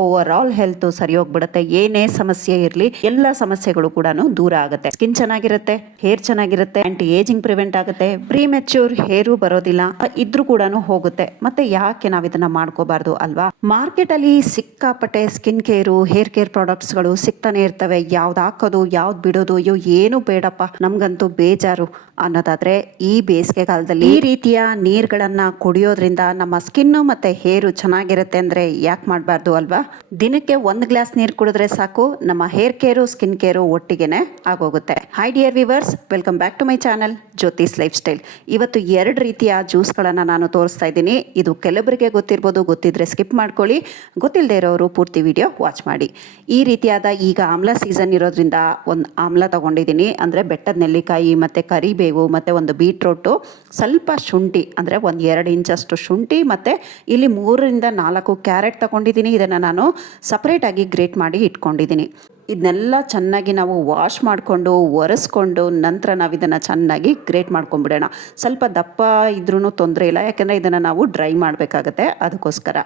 Over all health ಸರಿ ಹೋಗ್ಬಿಡುತ್ತೆ. ಏನೇ ಸಮಸ್ಯೆ ಇರಲಿ ಎಲ್ಲ ಸಮಸ್ಯೆಗಳು ಕೂಡ ದೂರ ಆಗುತ್ತೆ. ಸ್ಕಿನ್ ಚೆನ್ನಾಗಿರುತ್ತೆ, ಹೇರ್ ಚೆನ್ನಾಗಿರುತ್ತೆ, ಆಂಟಿ ಏಜಿಂಗ್ ಪ್ರಿವೆಂಟ್ ಆಗುತ್ತೆ, ಪ್ರೀ ಮೆಚ್ಯೂರ್ ಹೇರು ಬರೋದಿಲ್ಲ, ಇದ್ರೂ ಕೂಡ ಹೋಗುತ್ತೆ. ಮತ್ತೆ ಯಾಕೆ ನಾವ್ ಇದನ್ನ ಮಾಡ್ಕೋಬಾರ್ದು ಅಲ್ವಾ? ಮಾರ್ಕೆಟ್ ಅಲ್ಲಿ ಸಿಕ್ಕಾಪಟ್ಟೆ skin care, hair care products ಗಳು ಸಿಗ್ತಾನೆ ಇರ್ತವೆ. ಯಾವ್ದು ಹಾಕೋದು ಯಾವ್ದು ಬಿಡೋದು, ಅಯ್ಯೋ ಏನು ಬೇಡಪ್ಪ ನಮ್ಗಂತೂ ಬೇಜಾರು ಅನ್ನೋದಾದ್ರೆ ಈ ಬೇಸಿಗೆ ಕಾಲದಲ್ಲಿ ಈ ರೀತಿಯ ನೀರ್ಗಳನ್ನ ಕುಡಿಯೋದ್ರಿಂದ ನಮ್ಮ ಸ್ಕಿನ್ ಮತ್ತೆ ಹೇರು ಚೆನ್ನಾಗಿರುತ್ತೆ ಅಂದ್ರೆ ಯಾಕೆ ಮಾಡಬಾರ್ದು ಅಲ್ವಾ? ದಿನಕ್ಕೆ 1 ಗ್ಲಾಸ್ ನೀರು ಕುಡಿದ್ರೆ ಸಾಕು, ನಮ್ಮ ಹೇರ್ ಕೇರು ಸ್ಕಿನ್ ಕೇರು ಒಟ್ಟಿಗೆನೆ ಆಗೋಗುತ್ತೆ. Hi dear viewers, welcome back to my channel Jyothi's lifestyle. ಇವತ್ತು 2 ರೀತಿಯ ಜ್ಯೂಸ್ಗಳನ್ನು ನಾನು ತೋರಿಸ್ತಾ ಇದ್ದೀನಿ. ಇದು ಕೆಲವರಿಗೆ ಗೊತ್ತಿರ್ಬೋದು, ಗೊತ್ತಿದ್ರೆ ಸ್ಕಿಪ್ ಮಾಡ್ಕೊಳ್ಳಿ, ಗೊತ್ತಿಲ್ಲದೆ ಇರೋರು ಪೂರ್ತಿ ವಿಡಿಯೋ ವಾಚ್ ಮಾಡಿ. ಈ ರೀತಿಯಾದ ಈಗ ಆಮ್ಲ ಸೀಸನ್ ಇರೋದ್ರಿಂದ ಒಂದು ಆಮ್ಲ ತಗೊಂಡಿದ್ದೀನಿ, ಅಂದರೆ ಬೆಟ್ಟದ ನೆಲ್ಲಿಕಾಯಿ ಮತ್ತು ಕರಿಬೇವು ಮತ್ತು ಒಂದು ಬೀಟ್ರೋಟು, ಸ್ವಲ್ಪ ಶುಂಠಿ ಅಂದರೆ ಒಂದು 2 ಇಂಚಷ್ಟು ಶುಂಠಿ, ಮತ್ತು ಇಲ್ಲಿ 3ರಿಂದ 4 ಕ್ಯಾರೆಟ್ ತಗೊಂಡಿದ್ದೀನಿ. ಇದನ್ನು ನಾನು ಸಪ್ರೇಟಾಗಿ ಗ್ರೇಟ್ ಮಾಡಿ ಇಟ್ಕೊಂಡಿದ್ದೀನಿ. ಇದನ್ನೆಲ್ಲ ಚೆನ್ನಾಗಿ ನಾವು ವಾಶ್ ಮಾಡಿಕೊಂಡು ಒರೆಸ್ಕೊಂಡು ನಂತರ ನಾವು ಇದನ್ನು ಚೆನ್ನಾಗಿ ಗ್ರೇಟ್ ಮಾಡ್ಕೊಂಡ್ಬಿಡೋಣ. ಸ್ವಲ್ಪ ದಪ್ಪ ಇದ್ರೂ ತೊಂದರೆ ಇಲ್ಲ, ಯಾಕೆಂದರೆ ಇದನ್ನು ನಾವು ಡ್ರೈ ಮಾಡಬೇಕಾಗತ್ತೆ. ಅದಕ್ಕೋಸ್ಕರ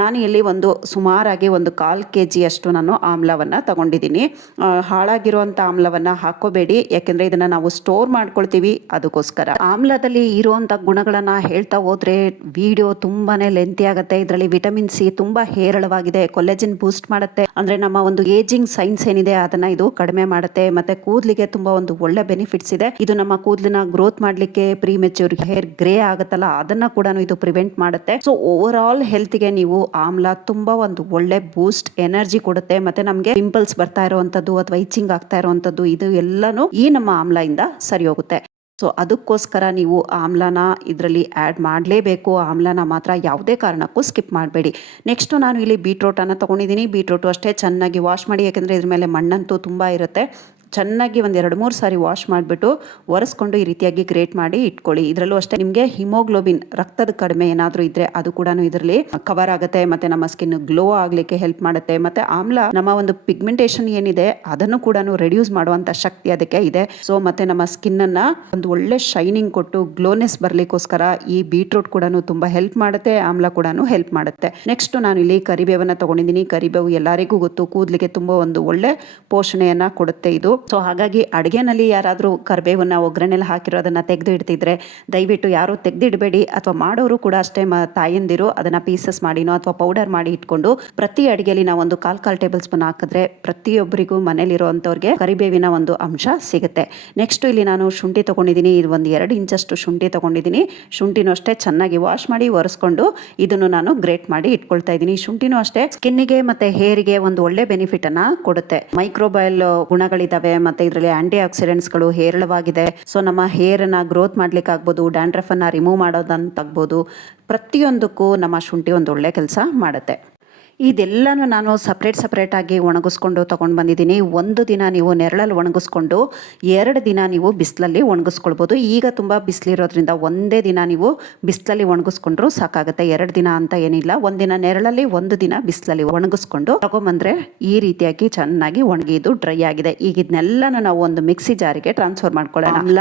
ನಾನು ಇಲ್ಲಿ ಸುಮಾರಾಗಿ 1/4 kg ಅಷ್ಟು ನಾನು ಆಮ್ಲವನ್ನು ತಗೊಂಡಿದ್ದೀನಿ. ಹಾಳಾಗಿರುವಂಥ ಆಮ್ಲವನ್ನು ಹಾಕೋಬೇಡಿ, ಯಾಕೆಂದರೆ ಇದನ್ನು ನಾವು ಸ್ಟೋರ್ ಮಾಡ್ಕೊಳ್ತೀವಿ. ಅದಕ್ಕೋಸ್ಕರ ಆಮ್ಲದಲ್ಲಿ ಇರುವಂಥ ಗುಣಗಳನ್ನು ಹೇಳ್ತಾ ಹೋದರೆ ವಿಡಿಯೋ ತುಂಬಾ ಲೆಂತಿ ಆಗುತ್ತೆ. ಇದರಲ್ಲಿ ವಿಟಮಿನ್ ಸಿ ತುಂಬ ಹೇರಳವಾಗಿದೆ, ಕೊಲೆಜಿನ್ ಬೂಸ್ಟ್ ಮಾಡುತ್ತೆ, ಅಂದರೆ ನಮ್ಮ ಒಂದು ಏಜಿಂಗ್ ಸೈನ್ಸ್ ಏನಿದೆ ಅದನ್ನ ಇದು ಕಡಿಮೆ ಮಾಡುತ್ತೆ. ಮತ್ತೆ ಕೂದಲಿಗೆ ತುಂಬಾ ಒಂದು ಒಳ್ಳೆ ಬೆನಿಫಿಟ್ಸ್ ಇದೆ. ಇದು ನಮ್ಮ ಕೂದಲಿನ ಗ್ರೋತ್ ಮಾಡ್ಲಿಕ್ಕೆ, ಪ್ರೀ ಮೆಚ್ಯೂರ್ ಹೇರ್ ಗ್ರೇ ಆಗುತ್ತಲ್ಲ ಅದನ್ನ ಕೂಡ ಇದು ಪ್ರಿವೆಂಟ್ ಮಾಡುತ್ತೆ. ಸೊ ಓವರ್ ಆಲ್ ಹೆಲ್ತ್ ಗೆ ನೀವು ಆಮ್ಲ ತುಂಬಾ ಒಂದು ಒಳ್ಳೆ ಬೂಸ್ಟ್ ಎನರ್ಜಿ ಕೊಡುತ್ತೆ. ಮತ್ತೆ ನಮ್ಗೆ ಪಿಂಪಲ್ಸ್ ಬರ್ತಾ ಇರುವಂತದ್ದು ಅಥವಾ ಇಚಿಂಗ್ ಆಗ್ತಾ ಇರುವಂತದ್ದು ಇದು ಎಲ್ಲಾನು ಈ ನಮ್ಮ ಆಮ್ಲ ಇಂದ ಸರಿ ಹೋಗುತ್ತೆ. ಸೊ ಅದಕ್ಕೋಸ್ಕರ ನೀವು ಆಮ್ಲನ ಇದರಲ್ಲಿ ಆ್ಯಡ್ ಮಾಡಲೇಬೇಕು. ಆಮ್ಲನ ಮಾತ್ರ ಯಾವುದೇ ಕಾರಣಕ್ಕೂ ಸ್ಕಿಪ್ ಮಾಡಬೇಡಿ. ನೆಕ್ಸ್ಟು ನಾನು ಇಲ್ಲಿ ಬೀಟ್ರೋಟನ್ನು ತೊಗೊಂಡಿದ್ದೀನಿ. ಬೀಟ್ರೋಟು ಅಷ್ಟೇ ಚೆನ್ನಾಗಿ ವಾಶ್ ಮಾಡಿ, ಯಾಕೆಂದರೆ ಇದ್ರ ಮೇಲೆ ಮಣ್ಣಂತೂ ತುಂಬ ಇರುತ್ತೆ. ಚೆನ್ನಾಗಿ ಒಂದು 2-3 ಸಾರಿ ವಾಶ್ ಮಾಡಿಬಿಟ್ಟು ಒರೆಸ್ಕೊಂಡು ಈ ರೀತಿಯಾಗಿ ಗ್ರೇಟ್ ಮಾಡಿ ಇಟ್ಕೊಳ್ಳಿ. ಇದರಲ್ಲೂ ಅಷ್ಟೇ ನಿಮಗೆ ಹಿಮೋಗ್ಲೋಬಿನ್ ರಕ್ತದ ಕಡಿಮೆ ಏನಾದರೂ ಇದ್ದರೆ ಅದು ಕೂಡ ಇದರಲ್ಲಿ ಕವರ್ ಆಗುತ್ತೆ. ಮತ್ತು ನಮ್ಮ ಸ್ಕಿನ್ ಗ್ಲೋ ಆಗಲಿಕ್ಕೆ ಹೆಲ್ಪ್ ಮಾಡುತ್ತೆ. ಮತ್ತು ಆಮ್ಲ ನಮ್ಮ ಒಂದು ಪಿಗ್ಮೆಂಟೇಷನ್ ಏನಿದೆ ಅದನ್ನು ಕೂಡ ರೆಡ್ಯೂಸ್ ಮಾಡುವಂಥ ಶಕ್ತಿ ಅದಕ್ಕೆ ಇದೆ. ಸೊ ಮತ್ತು ನಮ್ಮ ಸ್ಕಿನ್ನನ್ನು ಒಂದು ಒಳ್ಳೆ ಶೈನಿಂಗ್ ಕೊಟ್ಟು ಗ್ಲೋನೆಸ್ ಬರಲಿಕ್ಕೋಸ್ಕರ ಈ ಬೀಟ್ರೂಟ್ ಕೂಡ ತುಂಬ ಹೆಲ್ಪ್ ಮಾಡುತ್ತೆ, ಆಮ್ಲ ಕೂಡ ಹೆಲ್ಪ್ ಮಾಡುತ್ತೆ. ನೆಕ್ಸ್ಟ್ ನಾನು ಇಲ್ಲಿ ಕರಿಬೇವನ್ನು ತಗೊಂಡಿದ್ದೀನಿ. ಕರಿಬೇವು ಎಲ್ಲರಿಗೂ ಗೊತ್ತು, ಕೂದಲಿಗೆ ತುಂಬ ಒಂದು ಒಳ್ಳೆ ಪೋಷಣೆಯನ್ನು ಕೊಡುತ್ತೆ ಇದು. ಸೊ ಹಾಗಾಗಿ ಅಡುಗೆನಲ್ಲಿ ಯಾರಾದರೂ ಕರಿಬೇವನ್ನ ಒಗ್ಗರಣೆಯಲ್ಲಿ ಹಾಕಿರೋದನ್ನು ತೆಗೆದು ಇಡ್ತಿದ್ರೆ ದಯವಿಟ್ಟು ಯಾರು ತೆಗೆದಿಡಬೇಡಿ. ಅಥವಾ ಮಾಡೋರು ಕೂಡ ಅಷ್ಟೇ, ತಾಯಂದಿರು ಅದನ್ನು ಪೀಸಸ್ ಮಾಡಿನೋ ಅಥವಾ ಪೌಡರ್ ಮಾಡಿ ಇಟ್ಕೊಂಡು ಪ್ರತಿ ಅಡುಗೆಯಲ್ಲಿ ನಾವು ಒಂದು 1/4 ಟೇಬಲ್ ಸ್ಪೂನ್ ಹಾಕಿದ್ರೆ ಪ್ರತಿಯೊಬ್ಬರಿಗೂ ಮನೇಲಿರುವಂಥವ್ರಿಗೆ ಕರಿಬೇವಿನ ಒಂದು ಅಂಶ ಸಿಗುತ್ತೆ. ನೆಕ್ಸ್ಟ್ ಇಲ್ಲಿ ನಾನು ಶುಂಠಿ ತಗೊಂಡಿದ್ದೀನಿ. ಇದು ಒಂದು 2 ಇಂಚಷ್ಟು ಶುಂಠಿ ತಗೊಂಡಿದ್ದೀನಿ. ಶುಂಠಿನೂ ಅಷ್ಟೇ ಚೆನ್ನಾಗಿ ವಾಶ್ ಮಾಡಿ ಒರೆಸ್ಕೊಂಡು ಇದನ್ನು ನಾನು ಗ್ರೇಟ್ ಮಾಡಿ ಇಟ್ಕೊಳ್ತಾ ಇದ್ದೀನಿ. ಶುಂಠಿನೂ ಅಷ್ಟೇ ಸ್ಕಿನ್ನಿಗೆ ಮತ್ತೆ ಹೇರಿಗೆ ಒಂದು ಒಳ್ಳೆ ಬೆನಿಫಿಟ್ ಅನ್ನ ಕೊಡುತ್ತೆ. ಮೈಕ್ರೋಬಯಲ್ ಗುಣಗಳಿದ್ದಾವೆ, ಮತ್ತೆ ಇದರಲ್ಲಿ ಆಂಟಿ ಆಕ್ಸಿಡೆಂಟ್ಸ್ಗಳು ಹೇರಳವಾಗಿದೆ. ಸೊ ನಮ್ಮ ಹೇರನ್ನ ಗ್ರೋತ್ ಮಾಡ್ಲಿಕ್ಕೆ ಆಗ್ಬೋದು, ಡ್ಯಾಂಡ್ರಫ್ ಅನ್ನ ರಿಮೂವ್ ಮಾಡೋದಂತಾಗ್ಬೋದು, ಪ್ರತಿಯೊಂದಕ್ಕೂ ನಮ್ಮ ಶುಂಠಿ ಒಂದು ಒಳ್ಳೆ ಕೆಲಸ ಮಾಡುತ್ತೆ. ಇದೆಲ್ಲನೂ ನಾನು ಸಪ್ರೇಟಾಗಿ ಒಣಗಿಸ್ಕೊಂಡು ತೊಗೊಂಡು ಬಂದಿದ್ದೀನಿ. 1 ದಿನ ನೀವು ನೆರಳಲ್ಲಿ ಒಣಗಿಸ್ಕೊಂಡು 2 ದಿನ ನೀವು ಬಿಸಿಲಲ್ಲಿ ಒಣಗಿಸ್ಕೊಳ್ಬೋದು. ಈಗ ತುಂಬ ಬಿಸಿಲಿರೋದ್ರಿಂದ ಒಂದೇ ದಿನ ನೀವು ಬಿಸಿಲಲ್ಲಿ ಒಣಗಿಸ್ಕೊಂಡ್ರು ಸಾಕಾಗುತ್ತೆ. 2 ದಿನ ಅಂತ ಏನಿಲ್ಲ, 1 ದಿನ ನೆರಳಲ್ಲಿ 1 ದಿನ ಬಿಸಿಲಲ್ಲಿ ಒಣಗಿಸ್ಕೊಂಡು ತಗೊಂಬಂದ್ರೆ ಈ ರೀತಿಯಾಗಿ ಚೆನ್ನಾಗಿ ಒಣಗಿದು ಡ್ರೈ ಆಗಿದೆ. ಈಗ ಇದನ್ನೆಲ್ಲನೂ ನಾವು ಒಂದು ಮಿಕ್ಸಿ ಜಾರಿಗೆ ಟ್ರಾನ್ಸ್ಫರ್ ಮಾಡ್ಕೊಳ್ಳೋಣ. ಆಮ್ಲ,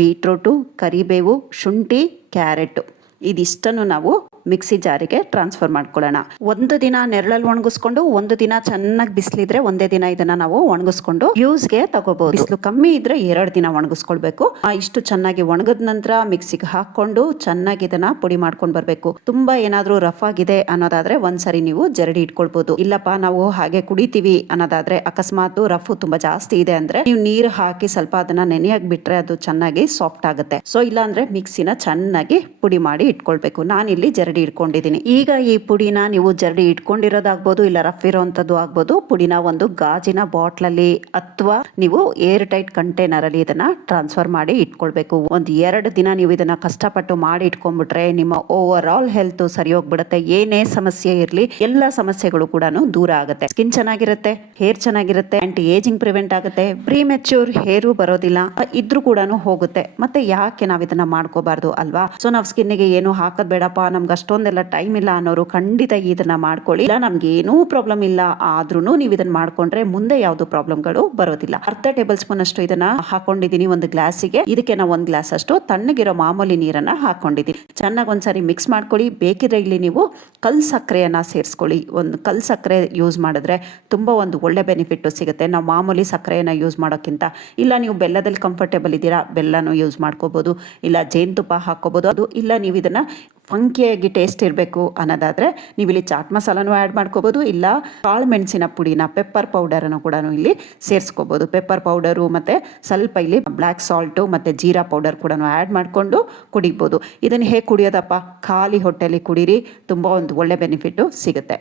ಬೀಟ್ರೋಟು, ಕರಿಬೇವು, ಶುಂಠಿ, ಕ್ಯಾರೆಟ್ ಇದಿಷ್ಟನ್ನು ನಾವು ಮಿಕ್ಸಿ ಜಾರಿಗೆ ಟ್ರಾನ್ಸ್ಫರ್ ಮಾಡ್ಕೊಳ್ಳೋಣ. 1 ದಿನ ನೆರಳಲ್ಲಿ ಒಣಗಿಸ್ಕೊಂಡು 1 ದಿನ ಚೆನ್ನಾಗಿ ಬಿಸಿಲಿದ್ರೆ ಒಂದೇ ದಿನ ಇದನ್ನ ನಾವು ಒಣಗಿಸ್ಕೊಂಡು ಯೂಸ್ಗೆ ತಗೋಬಹುದು. ಬಿಸಿಲು ಕಮ್ಮಿ ಇದ್ರೆ 2 ದಿನ ಒಣಗಿಸ್ಕೊಳ್ಬೇಕು. ಇಷ್ಟು ಚೆನ್ನಾಗಿ ಒಣಗಿದ ನಂತರ ಮಿಕ್ಸಿಗೆ ಹಾಕೊಂಡು ಚೆನ್ನಾಗಿ ಇದನ್ನ ಪುಡಿ ಮಾಡ್ಕೊಂಡು ಬರ್ಬೇಕು. ತುಂಬಾ ಏನಾದ್ರೂ ರಫ್ ಆಗಿದೆ ಅನ್ನೋದಾದ್ರೆ ಒಂದ್ಸರಿ ನೀವು ಜರಡಿ ಇಟ್ಕೊಳ್ಬಹುದು. ಇಲ್ಲಪ್ಪ ನಾವು ಹಾಗೆ ಕುಡಿತೀವಿ ಅನ್ನೋದಾದ್ರೆ, ಅಕಸ್ಮಾತ್ ರಫ್ ತುಂಬಾ ಜಾಸ್ತಿ ಇದೆ ಅಂದ್ರೆ ನೀವು ನೀರು ಹಾಕಿ ಸ್ವಲ್ಪ ಅದನ್ನ ನೆನೆಯಾಗಿ ಬಿಟ್ರೆ ಅದು ಚೆನ್ನಾಗಿ ಸಾಫ್ಟ್ ಆಗುತ್ತೆ. ಸೊ ಇಲ್ಲ ಅಂದ್ರೆ ಮಿಕ್ಸಿನ ಚೆನ್ನಾಗಿ ಪುಡಿ ಮಾಡಿ ಇಟ್ಕೊಳ್ಬೇಕು. ನಾನಿಲ್ಲಿ ಜರಡಿ ಇಟ್ಕೊಂಡಿದ್ದೀನಿ. ಈಗ ಈ ಪುಡಿನ ನೀವು ಜರಡಿ ಇಟ್ಕೊಂಡಿರೋದಾಗ್ಬೋದು, ಇಲ್ಲ ರಫ್ ಇರೋಂಥದ್ದು ಆಗ್ಬೋದು. ಪುಡಿನ ಒಂದು ಗಾಜಿನ ಬಾಟ್ಲಲ್ಲಿ ಅಥವಾ ನೀವು ಏರ್ ಟೈಟ್ ಕಂಟೈನರ್ ಅಲ್ಲಿ ಇದನ್ನ ಟ್ರಾನ್ಸ್ಫರ್ ಮಾಡಿ ಇಟ್ಕೊಳ್ಬೇಕು. 1-2 ದಿನ ನೀವು ಇದನ್ನ ಕಷ್ಟಪಟ್ಟು ಮಾಡಿ ಇಟ್ಕೊಂಡ್ಬಿಟ್ರೆ ನಿಮ್ಮ ಓವರ್ ಆಲ್ ಹೆಲ್ತ್ ಸರಿ ಹೋಗ್ಬಿಡುತ್ತೆ. ಏನೇ ಸಮಸ್ಯೆ ಇರಲಿ ಎಲ್ಲ ಸಮಸ್ಯೆಗಳು ಕೂಡ ದೂರ ಆಗುತ್ತೆ. ಸ್ಕಿನ್ ಚೆನ್ನಾಗಿರುತ್ತೆ, ಹೇರ್ ಚೆನ್ನಾಗಿರುತ್ತೆ, ಆಂಟಿ ಏಜಿಂಗ್ ಪ್ರಿವೆಂಟ್ ಆಗುತ್ತೆ, ಪ್ರೀ ಮೆಚ್ಯೂರ್ ಹೇರು ಬರೋದಿಲ್ಲ, ಇದ್ರೂ ಕೂಡ ಹೋಗುತ್ತೆ. ಮತ್ತೆ ಯಾಕೆ ನಾವ್ ಇದನ್ನ ಮಾಡ್ಕೋಬಾರ್ದು ಅಲ್ವಾ? ಸೊ ನಾವ್ ಸ್ಕಿನ್ಗೆ ಏನು ಹಾಕೋದ್ ಬೇಡಪ್ಪ, ನಮ್ಗೆ ಅಷ್ಟೊಂದೆಲ್ಲ ಟೈಮ್ ಇಲ್ಲ ಅನ್ನೋರು ಖಂಡಿತ ಇದನ್ನ ಮಾಡ್ಕೊಳ್ಳಿ. ಇಲ್ಲ ನಮ್ಗೆ ಏನೂ ಪ್ರಾಬ್ಲಮ್ ಇಲ್ಲ ಆದ್ರೂ ನೀವು ಇದನ್ನ ಮಾಡ್ಕೊಂಡ್ರೆ ಮುಂದೆ ಯಾವ್ದು ಪ್ರಾಬ್ಲಮ್ಗಳು ಬರೋದಿಲ್ಲ. ಅರ್ಧ ಟೇಬಲ್ ಸ್ಪೂನ್ ಅಷ್ಟು ಇದನ್ನ ಹಾಕೊಂಡಿದೀನಿ ಒಂದು ಗ್ಲಾಸಿಗೆ. ಇದಕ್ಕೆ ನಾವು 1 ಗ್ಲಾಸ್ ಅಷ್ಟು ತಣ್ಣಗಿರೋ ಮಾಮೂಲಿ ನೀರನ್ನ ಹಾಕೊಂಡಿದ್ದೀನಿ. ಚೆನ್ನಾಗಿ ಒಂದ್ಸರಿ ಮಿಕ್ಸ್ ಮಾಡ್ಕೊಳ್ಳಿ. ಬೇಕಿದ್ರೆ ಇಲ್ಲಿ ನೀವು ಕಲ್ ಸಕ್ಕರೆಯನ್ನ ಸೇರಿಸ್ಕೊಳ್ಳಿ. ಒಂದು ಕಲ್ ಸಕ್ಕರೆ ಯೂಸ್ ಮಾಡಿದ್ರೆ ತುಂಬಾ ಒಂದು ಒಳ್ಳೆ ಬೆನಿಫಿಟ್ ಸಿಗುತ್ತೆ ನಾವು ಮಾಮೂಲಿ ಸಕ್ಕರೆಯನ್ನ ಯೂಸ್ ಮಾಡೋಕ್ಕಿಂತ. ಇಲ್ಲ ನೀವು ಬೆಲ್ಲದಲ್ಲಿ ಕಂಫರ್ಟೇಬಲ್ ಇದ್ದೀರಾ ಬೆಲ್ಲನೂ ಯೂಸ್ ಮಾಡ್ಕೋಬಹುದು, ಇಲ್ಲ ಜೇನುತುಪ್ಪ ಹಾಕೋಬಹುದು. ಅದು ಇಲ್ಲ ನೀವು ಇದನ್ನ ಫಂಕಿಯಾಗಿ ಟೇಸ್ಟ್ ಇರಬೇಕು ಅನ್ನೋದಾದರೆ ನೀವು ಇಲ್ಲಿ ಚಾಟ್ ಮಸಾಲನೂ ಆ್ಯಡ್ ಮಾಡ್ಕೋಬೋದು, ಇಲ್ಲ ಕಾಳು ಮೆಣಸಿನ ಪುಡಿನ ಪೆಪ್ಪರ್ ಪೌಡರನ್ನು ಕೂಡ ಇಲ್ಲಿ ಸೇರಿಸ್ಕೋಬೋದು. ಪೆಪ್ಪರ್ ಪೌಡರು ಮತ್ತು ಸ್ವಲ್ಪ ಇಲ್ಲಿ ಬ್ಲ್ಯಾಕ್ ಸಾಲ್ಟು ಮತ್ತು ಜೀರಾ ಪೌಡರ್ ಕೂಡ ಆ್ಯಡ್ ಮಾಡಿಕೊಂಡು ಕುಡಿಬೋದು. ಇದನ್ನು ಹೇಗೆ ಕುಡಿಯೋದಪ್ಪ, ಖಾಲಿ ಹೊಟ್ಟೆಯಲ್ಲಿ ಕುಡೀರಿ, ತುಂಬ ಒಂದು ಒಳ್ಳೆ ಬೆನಿಫಿಟ್ಟು ಸಿಗುತ್ತೆ.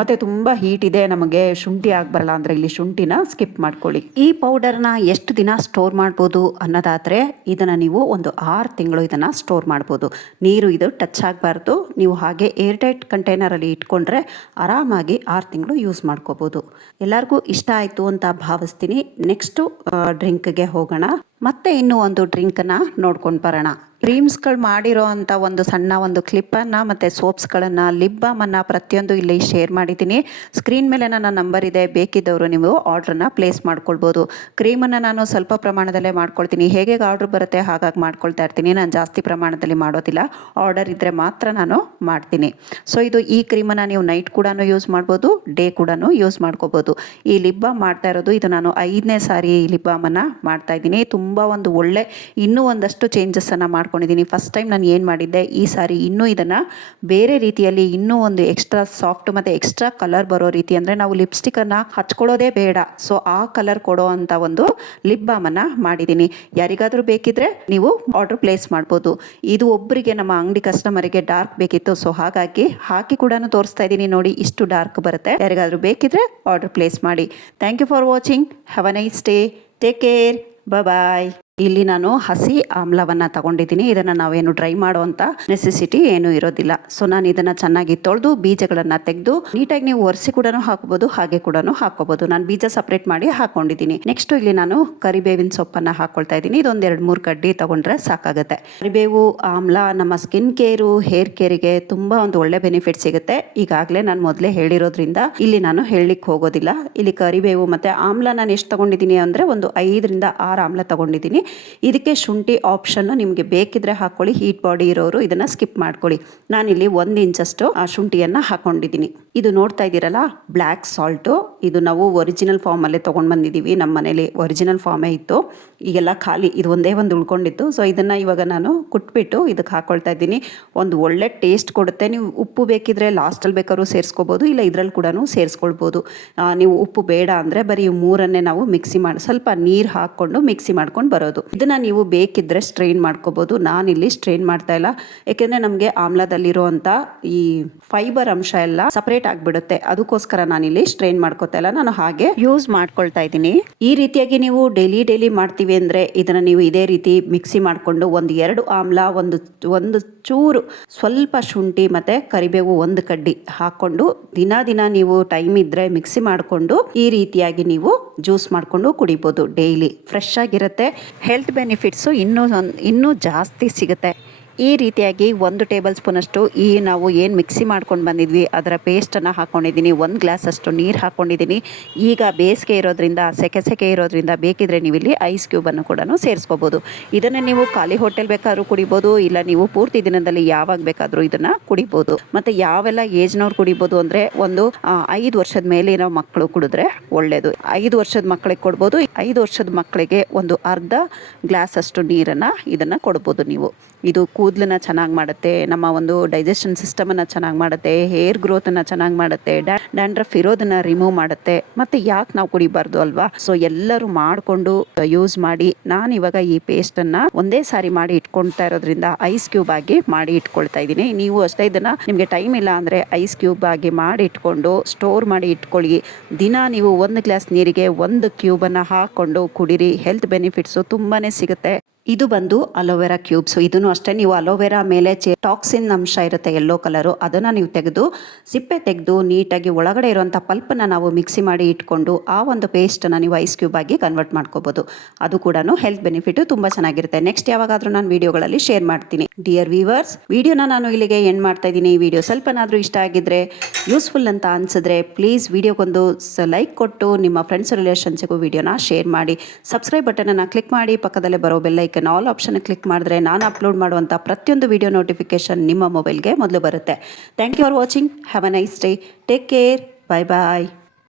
ಮತ್ತು ತುಂಬ ಹೀಟ್ ಇದೆ ನಮಗೆ ಶುಂಠಿ ಆಗಬರಲ್ಲ ಅಂದರೆ ಇಲ್ಲಿ ಶುಂಠಿನ ಸ್ಕಿಪ್ ಮಾಡ್ಕೊಳ್ಳಿ. ಈ ಪೌಡರ್ನ ಎಷ್ಟು ದಿನ ಸ್ಟೋರ್ ಮಾಡ್ಬೋದು ಅನ್ನೋದಾದರೆ ಇದನ್ನು ನೀವು ಒಂದು 6 ತಿಂಗಳು ಇದನ್ನು ಸ್ಟೋರ್ ಮಾಡ್ಬೋದು. ನೀರು ಇದು ಟಚ್ ಆಗಬಾರ್ದು. ನೀವು ಹಾಗೆ ಏರ್ಟೈಟ್ ಕಂಟೈನರಲ್ಲಿ ಇಟ್ಕೊಂಡ್ರೆ ಆರಾಮಾಗಿ 6 ತಿಂಗಳು ಯೂಸ್ ಮಾಡ್ಕೋಬೋದು. ಎಲ್ಲರಿಗೂ ಇಷ್ಟ ಆಯಿತು ಅಂತ ಭಾವಿಸ್ತೀನಿ. ನೆಕ್ಸ್ಟು ಡ್ರಿಂಕ್ಗೆ ಹೋಗೋಣ. ಮತ್ತೆ ಇನ್ನೂ ಒಂದು ಡ್ರಿಂಕನ್ನು ನೋಡ್ಕೊಂಡು ಬರೋಣ. ಕ್ರೀಮ್ಸ್ಗಳು ಮಾಡಿರೋ ಅಂಥ ಒಂದು ಸಣ್ಣ ಒಂದು ಕ್ಲಿಪ್ಪನ್ನು ಮತ್ತು ಸೋಪ್ಸ್ಗಳನ್ನು ಲಿಪ್ ಬಾಮನ್ನು ಪ್ರತಿಯೊಂದು ಇಲ್ಲಿ ಶೇರ್ ಮಾಡಿದ್ದೀನಿ. ಸ್ಕ್ರೀನ್ ಮೇಲೆ ನನ್ನ ನಂಬರ್ ಇದೆ, ಬೇಕಿದ್ದವರು ನೀವು ಆರ್ಡ್ರನ್ನ ಪ್ಲೇಸ್ ಮಾಡ್ಕೊಳ್ಬೋದು. ಕ್ರೀಮನ್ನು ನಾನು ಸ್ವಲ್ಪ ಪ್ರಮಾಣದಲ್ಲೇ ಮಾಡ್ಕೊಳ್ತೀನಿ, ಹೇಗೆ ಆರ್ಡ್ರ್ ಬರುತ್ತೆ ಹಾಗಾಗಿ ಮಾಡ್ಕೊಳ್ತಾ ಇರ್ತೀನಿ. ನಾನು ಜಾಸ್ತಿ ಪ್ರಮಾಣದಲ್ಲಿ ಮಾಡೋದಿಲ್ಲ, ಆರ್ಡರ್ ಇದ್ದರೆ ಮಾತ್ರ ನಾನು ಮಾಡ್ತೀನಿ. ಸೊ ಈ ಕ್ರೀಮನ್ನು ನೀವು ನೈಟ್ ಕೂಡ ಯೂಸ್ ಮಾಡ್ಬೋದು, ಡೇ ಕೂಡ ಯೂಸ್ ಮಾಡ್ಕೋಬೋದು. ಈ ಲಿಪ್ ಬಾಮ್ ಮಾಡ್ತಾ ಇರೋದು ಇದು ನಾನು 5ನೇ ಸಾರಿ ಈ ಲಿಪ್ ಬಾಮನ್ನು ಮಾಡ್ತಾ ಇದ್ದೀನಿ. ತುಂಬ ಒಂದು ಒಳ್ಳೆ ಇನ್ನೂ ಒಂದಷ್ಟು ಚೇಂಜಸ್ಸನ್ನು ಮಾಡ್ಕೊಂಡಿದ್ದೀನಿ. ಫಸ್ಟ್ ಟೈಮ್ ನಾನು ಏನು ಮಾಡಿದ್ದೆ, ಈ ಸಾರಿ ಇನ್ನೂ ಇದನ್ನು ಬೇರೆ ರೀತಿಯಲ್ಲಿ ಇನ್ನೂ ಒಂದು ಎಕ್ಸ್ಟ್ರಾ ಸಾಫ್ಟ್ ಮತ್ತು ಎಕ್ಸ್ಟ್ರಾ ಕಲರ್ ಬರೋ ರೀತಿ, ಅಂದರೆ ನಾವು ಲಿಪ್ಸ್ಟಿಕ್ಕನ್ನು ಹಚ್ಕೊಳ್ಳೋದೇ ಬೇಡ, ಸೊ ಆ ಕಲರ್ ಕೊಡೋ ಅಂಥ ಒಂದು ಲಿಪ್ ಬಾಮನ್ನು ಮಾಡಿದ್ದೀನಿ. ಯಾರಿಗಾದರೂ ಬೇಕಿದ್ರೆ ನೀವು ಆರ್ಡರ್ ಪ್ಲೇಸ್ ಮಾಡ್ಬೋದು. ಇದು ಒಬ್ಬರಿಗೆ ನಮ್ಮ ಅಂಗಡಿ ಕಸ್ಟಮರಿಗೆ ಡಾರ್ಕ್ ಬೇಕಿತ್ತು, ಸೊ ಹಾಗಾಗಿ ಹಾಕಿ ಕೂಡ ತೋರಿಸ್ತಾ ಇದ್ದೀನಿ. ನೋಡಿ ಇಷ್ಟು ಡಾರ್ಕ್ ಬರುತ್ತೆ. ಯಾರಿಗಾದರೂ ಬೇಕಿದ್ರೆ ಆರ್ಡರ್ ಪ್ಲೇಸ್ ಮಾಡಿ. Thank you for watching. Have a nice day. Take care. Bye. ಇಲ್ಲಿ ನಾನು ಹಸಿ ಆಮ್ಲವನ್ನು ತಗೊಂಡಿದ್ದೀನಿ. ಇದನ್ನು ನಾವೇನು ಡ್ರೈ ಮಾಡುವಂಥ ನೆಸೆಸಿಟಿ ಏನೂ ಇರೋದಿಲ್ಲ. ಸೊ ನಾನು ಇದನ್ನು ಚೆನ್ನಾಗಿ ತೊಳೆದು ಬೀಜಗಳನ್ನು ತೆಗೆದು ನೀಟಾಗಿ ನೀವು ಒರೆಸಿ ಕೂಡ ಹಾಕೋಬೋದು, ಹಾಗೆ ಕೂಡ ಹಾಕೋಬೋದು. ನಾನು ಬೀಜ ಸಪ್ರೇಟ್ ಮಾಡಿ ಹಾಕೊಂಡಿದ್ದೀನಿ. ನೆಕ್ಸ್ಟ್ ಇಲ್ಲಿ ನಾನು ಕರಿಬೇವಿನ ಸೊಪ್ಪನ್ನು ಹಾಕೊಳ್ತಾ ಇದ್ದೀನಿ. ಇದೊಂದು 2-3 ಕಡ್ಡಿ ತಗೊಂಡ್ರೆ ಸಾಕಾಗುತ್ತೆ. ಕರಿಬೇವು ಆಮ್ಲ ನಮ್ಮ ಸ್ಕಿನ್ ಕೇರು ಹೇರ್ ಕೇರಿಗೆ ತುಂಬ ಒಂದು ಒಳ್ಳೆ ಬೆನಿಫಿಟ್ ಸಿಗುತ್ತೆ. ಈಗಾಗಲೇ ನಾನು ಮೊದಲೇ ಹೇಳಿರೋದ್ರಿಂದ ಇಲ್ಲಿ ನಾನು ಹೇಳಲಿಕ್ಕೆ ಹೋಗೋದಿಲ್ಲ. ಇಲ್ಲಿ ಕರಿಬೇವು ಮತ್ತು ಆಮ್ಲ ನಾನು ಎಷ್ಟು ತಗೊಂಡಿದ್ದೀನಿ ಅಂದರೆ ಒಂದು 5ರಿಂದ 6 ಆಮ್ಲ ತಗೊಂಡಿದ್ದೀನಿ. ಇದಕ್ಕೆ ಶುಂಠಿ ಆಪ್ಷನ್ನು ನಿಮಗೆ ಬೇಕಿದ್ರೆ ಹಾಕೊಳ್ಳಿ, ಹೀಟ್ ಬಾಡಿ ಇರೋರು ಇದನ್ನು ಸ್ಕಿಪ್ ಮಾಡ್ಕೊಳ್ಳಿ. ನಾನಿಲ್ಲಿ 1 ಇಂಚಷ್ಟು ಆ ಶುಂಠಿಯನ್ನು ಹಾಕೊಂಡಿದ್ದೀನಿ. ಇದು ನೋಡ್ತಾ ಇದ್ದೀರಲ್ಲ ಬ್ಲ್ಯಾಕ್ ಸಾಲ್ಟು, ಇದು ನಾವು ಒರಿಜಿನಲ್ ಫಾರ್ಮಲ್ಲೇ ತೊಗೊಂಡು ಬಂದಿದ್ದೀವಿ. ನಮ್ಮ ಮನೇಲಿ ಒರಿಜಿನಲ್ ಫಾರ್ಮೇ ಇತ್ತು, ಈಗೆಲ್ಲ ಖಾಲಿ, ಇದು ಒಂದೇ ಒಂದು ಉಳ್ಕೊಂಡಿತ್ತು. ಸೊ ಇದನ್ನು ಇವಾಗ ನಾನು ಕುಟ್ಬಿಟ್ಟು ಇದಕ್ಕೆ ಹಾಕೊಳ್ತಾ ಇದ್ದೀನಿ. ಒಂದು ಒಳ್ಳೆ ಟೇಸ್ಟ್ ಕೊಡುತ್ತೆ. ನೀವು ಉಪ್ಪು ಬೇಕಿದ್ರೆ ಲಾಸ್ಟಲ್ಲಿ ಬೇಕಾದ್ರೂ ಸೇರಿಸ್ಕೋಬೋದು, ಇಲ್ಲ ಇದರಲ್ಲಿ ಕೂಡ ಸೇರಿಸ್ಕೊಳ್ಬೋದು. ನೀವು ಉಪ್ಪು ಬೇಡ ಅಂದರೆ ಬರೀ 3ಅನ್ನೇ ನಾವು ಮಿಕ್ಸಿ ಮಾಡಿ ಸ್ವಲ್ಪ ನೀರು ಹಾಕ್ಕೊಂಡು ಮಿಕ್ಸಿ ಮಾಡ್ಕೊಂಡು ಬರೋದು. ಇದನ್ನ ನೀವು ಬೇಕಿದ್ರೆ ಸ್ಟ್ರೈನ್ ಮಾಡ್ಕೋಬಹುದು. ನಾನಿಲ್ಲಿ ಸ್ಟ್ರೈನ್ ಮಾಡ್ತಾ ಇಲ್ಲ, ಯಾಕೆಂದ್ರೆ ನಮಗೆ ಆಮ್ಲದಲ್ಲಿರುವಂತ ಈ ಫೈಬರ್ ಅಂಶ ಎಲ್ಲ ಸಪರೇಟ್ ಆಗಿಬಿಡುತ್ತೆ. ಅದಕ್ಕೋಸ್ಕರ ನಾನಿಲ್ಲಿ ಸ್ಟ್ರೈನ್ ಮಾಡ್ಕೋತಾ ಇಲ್ಲ, ನಾನು ಹಾಗೆ ಯೂಸ್ ಮಾಡ್ಕೊಳ್ತಾ ಇದ್ದೀನಿ. ಈ ರೀತಿಯಾಗಿ ನೀವು ಡೈಲಿ ಮಾಡ್ತೀವಿ ಅಂದ್ರೆ ಇದನ್ನ ನೀವು ಇದೇ ರೀತಿ ಮಿಕ್ಸಿ ಮಾಡ್ಕೊಂಡು 1-2 ಆಮ್ಲ, ಒಂದು ಚೂರು ಸ್ವಲ್ಪ ಶುಂಠಿ ಮತ್ತೆ ಕರಿಬೇವು 1 ಕಡ್ಡಿ ಹಾಕೊಂಡು ದಿನ ನೀವು ಟೈಮ್ ಇದ್ರೆ ಮಿಕ್ಸಿ ಮಾಡಿಕೊಂಡು ಈ ರೀತಿಯಾಗಿ ನೀವು ಜ್ಯೂಸ್ ಮಾಡ್ಕೊಂಡು ಕುಡಿಬೋದು. ಡೈಲಿ ಫ್ರೆಶ್ ಆಗಿರುತ್ತೆ. ಹೆಲ್ತ್ ಬೆನಿಫಿಟ್ಸು ಇನ್ನೂ ಜಾಸ್ತಿ ಸಿಗುತ್ತೆ. ಈ ರೀತಿಯಾಗಿ 1 ಟೇಬಲ್ ಸ್ಪೂನಷ್ಟು ನಾವು ಏನು ಮಿಕ್ಸಿ ಮಾಡ್ಕೊಂಡು ಬಂದಿದ್ವಿ ಅದರ ಪೇಸ್ಟನ್ನು ಹಾಕ್ಕೊಂಡಿದ್ದೀನಿ. 1 ಗ್ಲಾಸ್ ಅಷ್ಟು ನೀರು ಹಾಕ್ಕೊಂಡಿದ್ದೀನಿ. ಈಗ ಬೇಸಿಗೆ ಇರೋದ್ರಿಂದ ಸೆಕೆ ಇರೋದ್ರಿಂದ ಬೇಕಿದ್ರೆ ನೀವು ಇಲ್ಲಿ ಐಸ್ ಕ್ಯೂಬನ್ನು ಕೂಡ ಸೇರಿಸ್ಕೋಬೋದು. ಇದನ್ನು ನೀವು ಖಾಲಿ ಹೋಟೆಲ್ ಬೇಕಾದ್ರೂ ಕುಡಿಬೋದು, ಇಲ್ಲ ನೀವು ಪೂರ್ತಿ ದಿನದಲ್ಲಿ ಯಾವಾಗ ಬೇಕಾದರೂ ಇದನ್ನು ಕುಡಿಬೋದು. ಮತ್ತು ಯಾವೆಲ್ಲ ಏಜ್ನವ್ರು ಕುಡಿಬೋದು ಅಂದರೆ ಒಂದು 5 ವರ್ಷದ ಮೇಲೆ ಇರೋ ಮಕ್ಕಳು ಕುಡಿದ್ರೆ ಒಳ್ಳೆಯದು. 5 ವರ್ಷದ ಮಕ್ಕಳಿಗೆ ಕೊಡ್ಬೋದು. 5 ವರ್ಷದ ಮಕ್ಕಳಿಗೆ ಒಂದು ಅರ್ಧ ಗ್ಲಾಸ್ ಅಷ್ಟು ನೀರನ್ನು ಇದನ್ನು ಕೊಡ್ಬೋದು ನೀವು. ಇದು ಕೂದಲನ್ನ ಚೆನ್ನಾಗಿ ಮಾಡುತ್ತೆ, ನಮ್ಮ ಒಂದು ಡೈಜೆಷನ್ ಸಿಸ್ಟಮನ್ನು ಚೆನ್ನಾಗಿ ಮಾಡುತ್ತೆ, ಹೇರ್ ಗ್ರೋತನ್ನು ಚೆನ್ನಾಗಿ ಮಾಡುತ್ತೆ, ಡ್ಯಾಂಡ್ರಫ್ ಇರೋದನ್ನು ರಿಮೂವ್ ಮಾಡುತ್ತೆ. ಮತ್ತು ಯಾಕೆ ನಾವು ಕುಡಿಬಾರ್ದು ಅಲ್ವಾ? ಸೊ ಎಲ್ಲರೂ ಮಾಡಿಕೊಂಡು ಯೂಸ್ ಮಾಡಿ. ನಾನು ಇವಾಗ ಈ ಪೇಸ್ಟನ್ನು ಒಂದೇ ಸಾರಿ ಮಾಡಿ ಇಟ್ಕೊಳ್ತಾ ಇರೋದ್ರಿಂದ ಐಸ್ ಕ್ಯೂಬ್ ಆಗಿ ಮಾಡಿ ಇಟ್ಕೊಳ್ತಾ ಇದ್ದೀನಿ. ನೀವು ಅಷ್ಟೇ ಇದನ್ನು ನಿಮಗೆ ಟೈಮ್ ಇಲ್ಲ ಅಂದರೆ ಐಸ್ ಕ್ಯೂಬ್ ಆಗಿ ಮಾಡಿ ಇಟ್ಕೊಂಡು ಸ್ಟೋರ್ ಮಾಡಿ ಇಟ್ಕೊಳ್ಳಿ. ದಿನ ನೀವು 1 ಗ್ಲಾಸ್ ನೀರಿಗೆ 1 ಕ್ಯೂಬನ್ನು ಹಾಕ್ಕೊಂಡು ಕುಡಿರಿ. ಹೆಲ್ತ್ ಬೆನಿಫಿಟ್ಸು ತುಂಬಾ ಸಿಗುತ್ತೆ. ಇದು ಬಂದು ಅಲೋವೆರಾ ಕ್ಯೂಬ್ಸ್. ಇದನ್ನು ಅಷ್ಟೇ ನೀವು ಅಲೋವೆರಾ ಮೇಲೆ ಟಾಕ್ಸಿನ್ ಅಂಶ ಇರುತ್ತೆ ಯೆಲ್ಲೋ ಕಲರು, ಅದನ್ನು ನೀವು ತೆಗೆದು ಸಿಪ್ಪೆ ತೆಗೆದು ನೀಟಾಗಿ ಒಳಗಡೆ ಇರುವಂಥ ಪಲ್ಪನ್ನು ನಾವು ಮಿಕ್ಸಿ ಮಾಡಿ ಇಟ್ಕೊಂಡು ಆ ಒಂದು ಪೇಸ್ಟನ್ನು ನೀವು ಐಸ್ ಕ್ಯೂಬ್ ಆಗಿ ಕನ್ವರ್ಟ್ ಮಾಡ್ಕೋಬೋದು. ಅದು ಕೂಡ ಹೆಲ್ತ್ ಬೆನಿಫಿಟ್ ತುಂಬ ಚೆನ್ನಾಗಿರುತ್ತೆ. ನೆಕ್ಸ್ಟ್ ಯಾವಾಗಾದರೂ ನಾನು ವಿಡಿಯೋಗಳಲ್ಲಿ ಶೇರ್ ಮಾಡ್ತೀನಿ. ಡಿಯರ್ ವೀವರ್ಸ್, ವಿಡಿಯೋನ ನಾನು ಇಲ್ಲಿಗೆ ಎಂಡ್ ಮಾಡ್ತಾ ಇದ್ದೀನಿ. ವಿಡಿಯೋ ಸ್ವಲ್ಪನಾದರೂ ಇಷ್ಟ ಆಗಿದ್ರೆ, ಯೂಸ್ಫುಲ್ ಅಂತ ಅನಿಸಿದ್ರೆ ಪ್ಲೀಸ್ ವಿಡಿಯೋಗೊಂದು ಲೈಕ್ ಕೊಟ್ಟು ನಿಮ್ಮ ಫ್ರೆಂಡ್ಸ್ ರಿಲೇಷನ್ಸ್ಗೂ ವಿಡಿಯೋನ ಶೇರ್ ಮಾಡಿ. ಸಬ್ಸ್ಕ್ರೈಬ್ ಬಟನನ್ನು ಕ್ಲಿಕ್ ಮಾಡಿ, ಪಕ್ಕದಲ್ಲೇ ಬರೋ ಬೆಲ್ಲೈಕನ್ ಆಲ್ ಆಪ್ಷನ್ ಕ್ಲಿಕ್ ಮಾಡಿದ್ರೆ ನಾನು ಅಪ್ಲೋಡ್ ಮಾಡುವಂಥ ಪ್ರತಿಯೊಂದು ವಿಡಿಯೋ ನೋಟಿಫಿಕೇಶನ್ ನಿಮ್ಮ ಮೊಬೈಲ್ಗೆ ಮೊದಲು ಬರುತ್ತೆ. Thank you for watching. Have a nice day. Take care. Bye bye.